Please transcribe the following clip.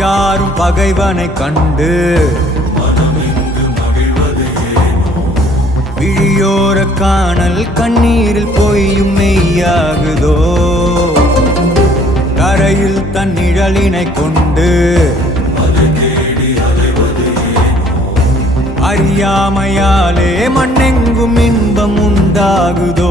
யாரும் பகைவனை கண்டு விழியோர காணல் கண்ணீரில் பொய்யும் மெய்யாகுதோ கரையில் தன் நிழலினை கொண்டு அறியாமையாலே மண்ணெங்கும் இன்பம் உண்டாகுதோ